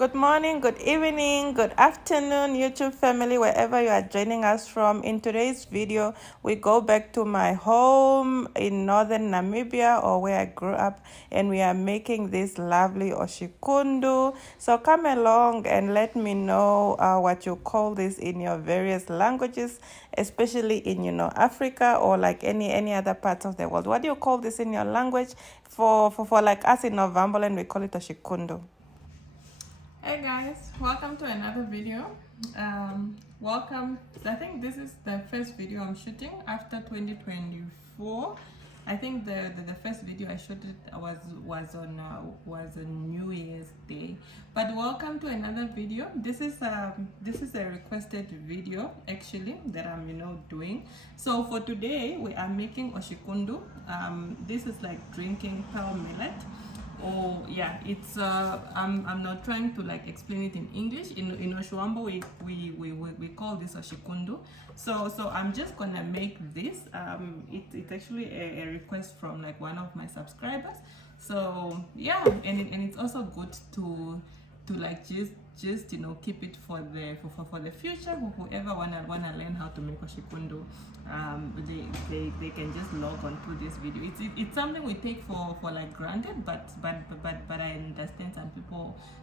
Good morning, good evening, good afternoon, YouTube family, wherever you are joining us from. In today's video, we go back to my home in Northern Namibia, or where I grew up, and we are making this lovely Oshikundu. So come along and let me know what you call this in your various languages, especially in Africa or like any other parts of the world. What do you call this in your language? For like us in Novamboland, we call it Oshikundu. Hey guys, welcome to another video. Welcome. I think this is the first video I'm shooting after 2024. I think the first video I shot it was on New Year's Day. But welcome to another video. This is a requested video actually that I'm doing. So for today we are making Oshikundu. This is like drinking pearl millet. Oh yeah, it's I'm not trying to like explain it in English. In Oshuambo we call this Oshikundu. So I'm just gonna make this. It's actually a request from like one of my subscribers. So yeah, and it's also good to like just keep it for the future. Whoever wanna learn how to make Oshikundu, they can just log on to this video. It's something we take for like granted, but I understand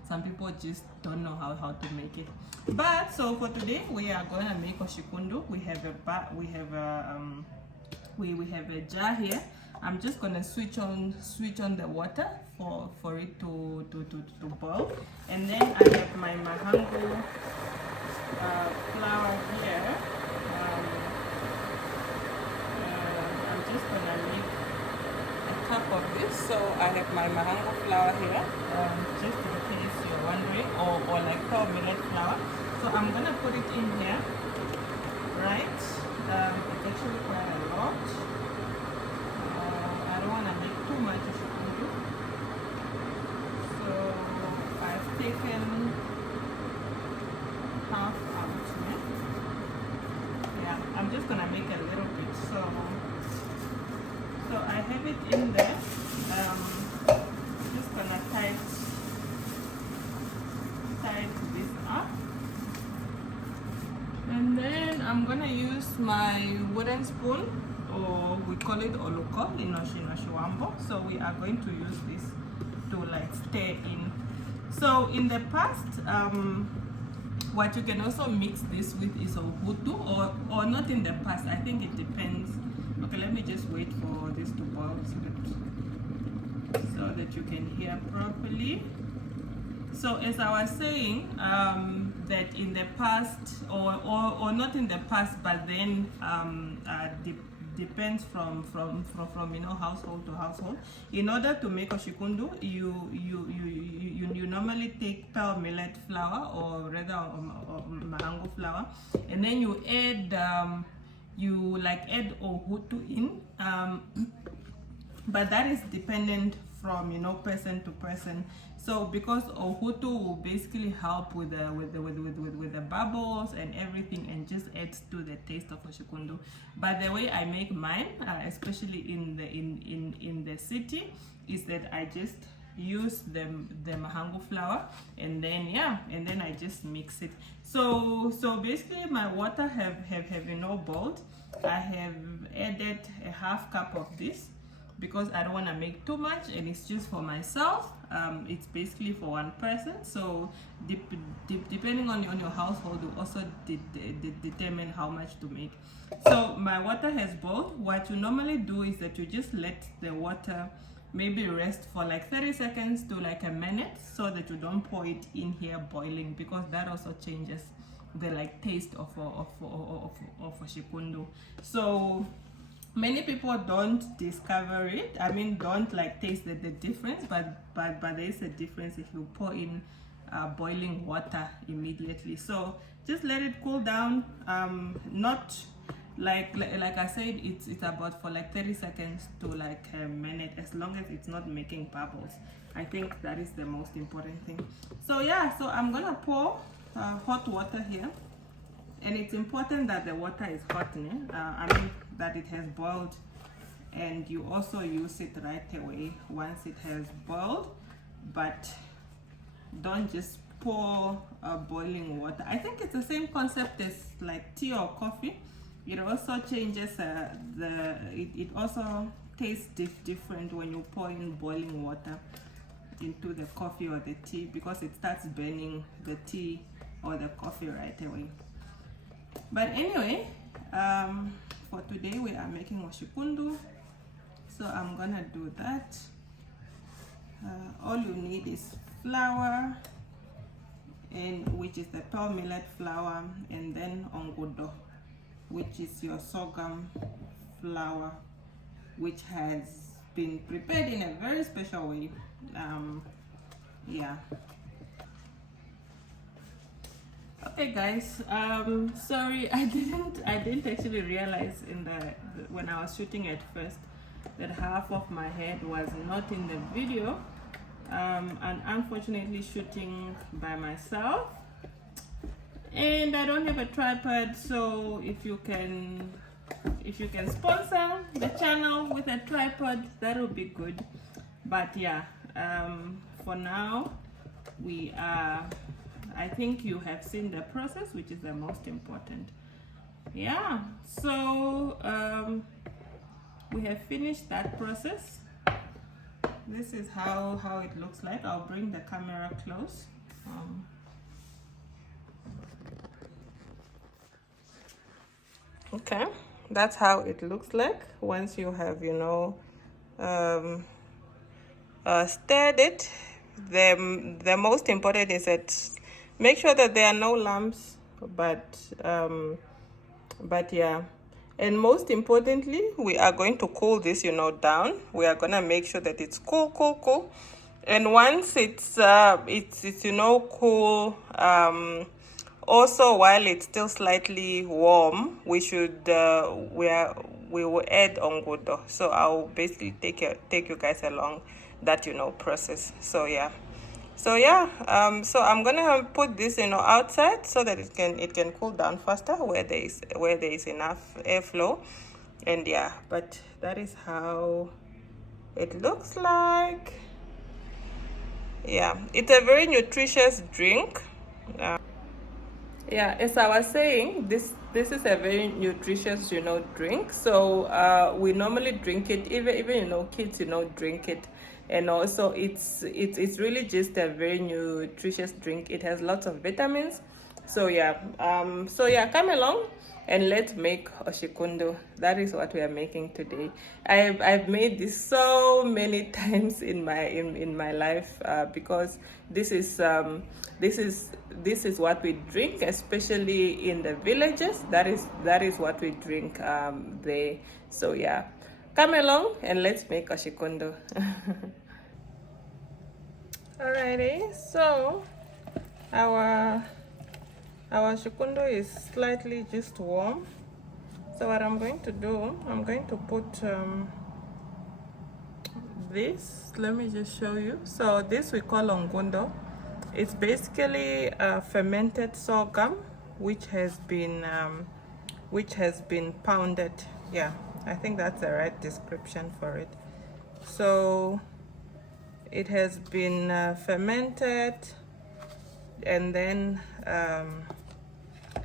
some people just don't know how to make it. But so for today we are gonna make Oshikundu. We have a jar here. I'm just gonna switch on the water for it to boil, and then I have my Mahangu flour here. I'm just gonna make a cup of this. So I have my Mahangu flour here, just in case you're wondering, or like pearl millet flour. So I'm gonna put it in here, right? It's actually quite a lot. I don't want to make too much Oshikundu. So I've taken half out here. Yeah, I'm just gonna make a little bit. So I have it in there. Just gonna tight this up, and then I'm gonna use my wooden spoon, or we call it oluko in Oshiwambo. So we are going to use this to like stir in. So in the past, what you can also mix this with is ohutu, or not in the past. I think it depends. Okay, let me just wait for this to boil so that you can hear properly. So as I was saying, that in the past, or not in the past, but then depends from household to household. In order to make Oshikundu, you normally take pearl millet flour, or rather Mahangu flour, and then you add add ohutu in, but that is dependent from person to person. So because ohutu will basically help with the bubbles and everything, and just adds to the taste of Oshikundu. But the way I make mine, especially in the city, is that I just use the Mahangu flour, and then I just mix it. So basically my water have boiled. I have added a half cup of this, because I don't want to make too much, and it's just for myself. It's basically for one person. So depending on your household, you also determine how much to make. So my water has boiled. What you normally do is that you just let the water maybe rest for like 30 seconds to like a minute, so that you don't pour it in here boiling, because that also changes the like taste of Oshikundu. So many people don't discover it. I mean, don't like taste the difference, but there is a difference if you pour in boiling water immediately. So just let it cool down. Not like I said, it's about for like 30 seconds to like a minute, as long as it's not making bubbles. I think that is the most important thing. So yeah, so I'm gonna pour hot water here. And it's important that the water is hot, I mean that it has boiled, and you also use it right away once it has boiled. But don't just pour boiling water. I think it's the same concept as like tea or coffee. It also changes it also tastes different when you pour in boiling water into the coffee or the tea, because it starts burning the tea or the coffee right away. But anyway, for today we are making oshikundu, so I'm gonna do that. All you need is flour, and which is the pearl millet flour, and then ongudo, which is your sorghum flour, which has been prepared in a very special way. Yeah. Okay guys, sorry, I didn't actually realize when I was shooting at first that half of my head was not in the video, and unfortunately shooting by myself, and I don't have a tripod. So if you can sponsor the channel with a tripod, that would be good. But yeah, for now we are, I think you have seen the process, which is the most important. Yeah, so we have finished that process. This is how it looks like. I'll bring the camera close. Okay, that's how it looks like once you have, you know, stirred it. The most important is that make sure that there are no lumps, but yeah, and most importantly, we are going to cool this, you know, down. We are gonna make sure that it's cool, and once it's you know, cool, also while it's still slightly warm, we should we will add ongudo. So I'll basically take you guys along that, you know, process. So yeah, so I'm gonna put this, you know, outside so that it can cool down faster where there is enough airflow. And yeah, but that is how it looks like. Yeah, it's a very nutritious drink. Yeah, as I was saying, this is a very nutritious, you know, drink. So we normally drink it, even you know, kids, you know, drink it. And also it's really just a very nutritious drink. It has lots of vitamins. So yeah, come along and let's make oshikundu. That is what we are making today. I've made this so many times in my life, because this is what we drink, especially in the villages. That is what we drink there. So yeah, come along and let's make oshikundu. Alrighty, so our oshikundu is slightly just warm. So what I'm going to do, I'm going to put this. Let me just show you. So this we call ongundo. It's basically a fermented sorghum which has been pounded. Yeah, I think that's the right description for it. So it has been fermented and then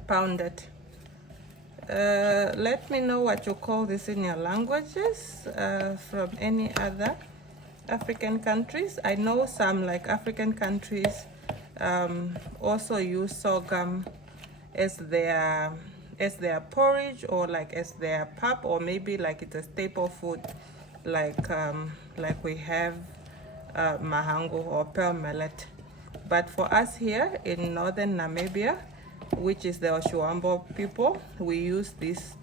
pounded. Let me know what you call this in your languages, from any other African countries. I know some, like African countries, also use sorghum as their porridge, or like as their pap, or maybe like it's a staple food, like we have Mahangu or pearl millet. But for us here in Northern Namibia, which is the Oshuambo people, we use this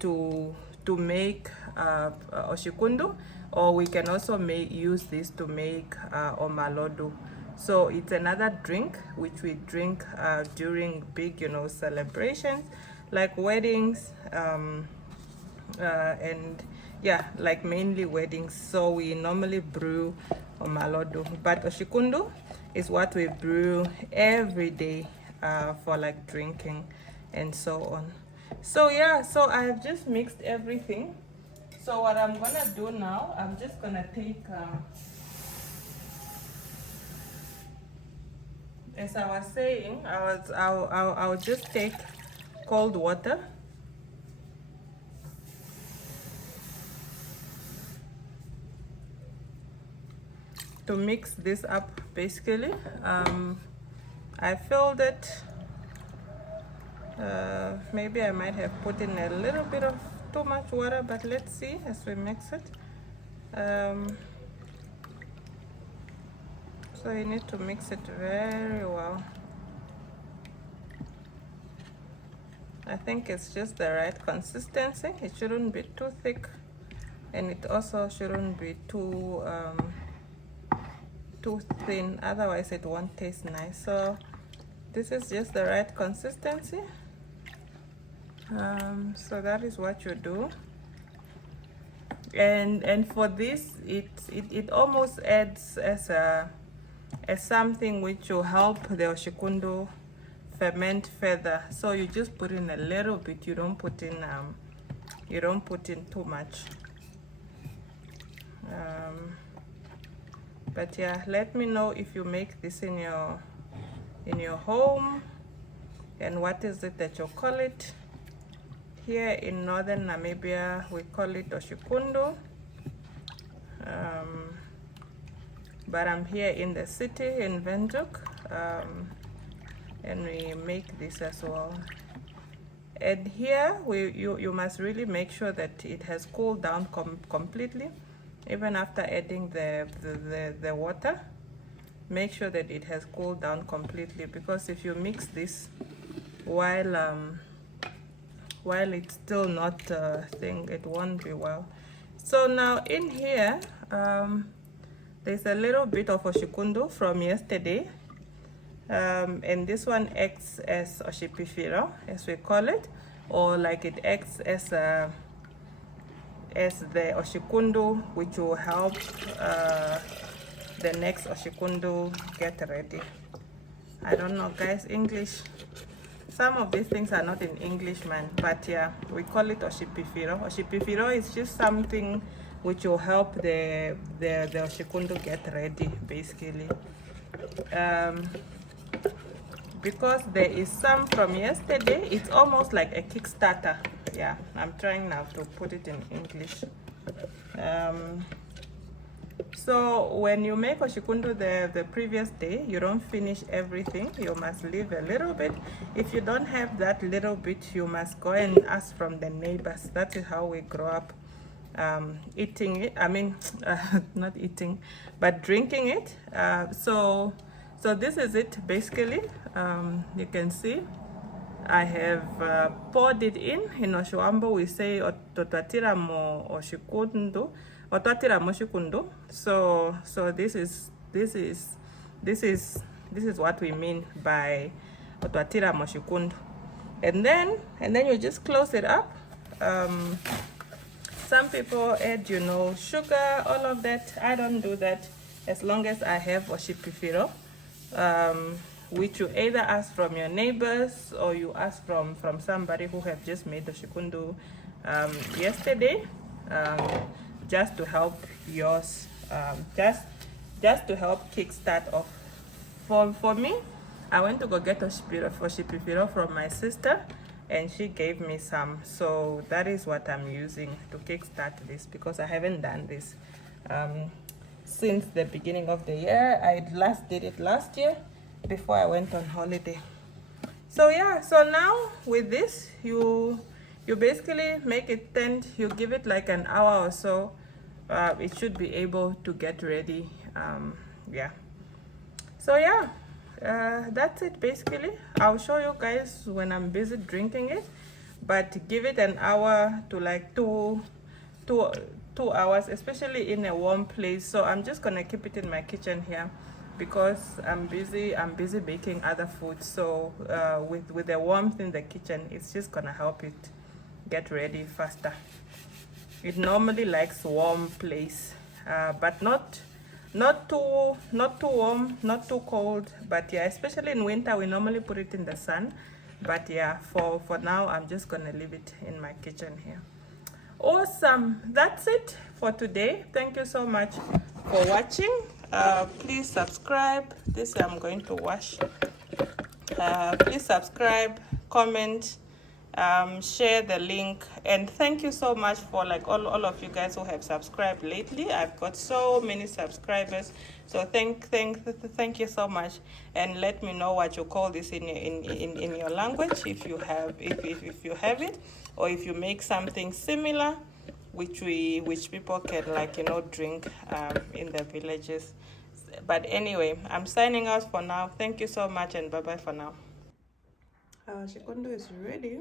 to make oshikundu, or we can also use this to make omalodu. So it's another drink which we drink during big, you know, celebrations like weddings, and yeah, like mainly weddings. So we normally brew omalodu, but oshikundu is what we brew every day for like drinking and so on. So yeah, so I have just mixed everything. So what I'm gonna do now, I'm just gonna take a as I was saying, I'll just take cold water. To mix this up, basically. I filled it. Maybe I might have put in a little bit of too much water, but let's see as we mix it. So you need to mix it very well. I think it's just the right consistency. It shouldn't be too thick, and it also shouldn't be too thin, otherwise it won't taste nice. So this is just the right consistency. So that is what you do. And for this, it almost adds as something which will help the Oshikundu ferment further. So you just put in a little bit. You don't put in too much. But yeah, let me know if you make this in your home, and what is it that you call it. Here in Northern Namibia, we call it Oshikundu. But I'm here in the city in Windhoek, and we make this as well. And here you must really make sure that it has cooled down completely. Even after adding the water, make sure that it has cooled down completely, because if you mix this while it's still not thing, it won't be well. So now in here, there's a little bit of Oshikundu from yesterday, and this one acts as Oshipifiro, as we call it, or like it acts as the Oshikundu, which will help the next Oshikundu get ready. I don't know, guys, English. Some of these things are not in English, man, but yeah, we call it Oshipifiro. Oshipifiro is just something which will help the Oshikundu get ready, basically. Because there is some from yesterday, it's almost like a Kickstarter. Yeah, I'm trying now to put it in English. So when you make Oshikundu the previous day, you don't finish everything. You must leave a little bit. If you don't have that little bit, you must go and ask from the neighbors. That is how we grow up, eating it. I mean, not eating, but drinking it. So this is it, basically. You can see I have poured it in Oshiwambo. We say otwatira mo Oshikundu, otwatira mo Oshikundu. So this is what we mean by otwatira mo Oshikundu. And then you just close it up. Some people add, sugar, all of that. I don't do that, as long as I have Oshipifiro, which you either ask from your neighbors or you ask from somebody who have just made Oshikundu yesterday, just to help yours, just to help kickstart off. For me, I went to go get Oshipifiro from my sister, and she gave me some. So that is what I'm using to kickstart this, because I haven't done this since the beginning of the year. I last did it last year before I went on holiday. So yeah, so now with this, you basically make it tend, you give it like an hour or so. It should be able to get ready. Yeah, so yeah, that's it basically. I'll show you guys when I'm busy drinking it, but give it an hour to like two hours, especially in a warm place. So I'm just gonna keep it in my kitchen here, because I'm busy baking other food. So with the warmth in the kitchen, it's just gonna help it get ready faster. It normally likes warm place, but not too warm, not too cold. But yeah, especially in winter, we normally put it in the sun. But yeah, for now, I'm just gonna leave it in my kitchen here. Awesome, that's it for today. Thank you so much for watching. Please subscribe. This I'm going to wash Please subscribe, comment, share the link, and thank you so much for like all of you guys who have subscribed lately. I've got so many subscribers, so thank you so much. And let me know what you call this in your language, if you have, if you have it, or if you make something similar which people can, like, you know, drink in the villages. But anyway, I'm signing out for now. Thank you so much, and bye bye for now. Sikundu is ready.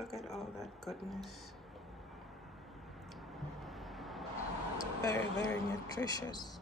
Look at all that goodness. Very, very nutritious.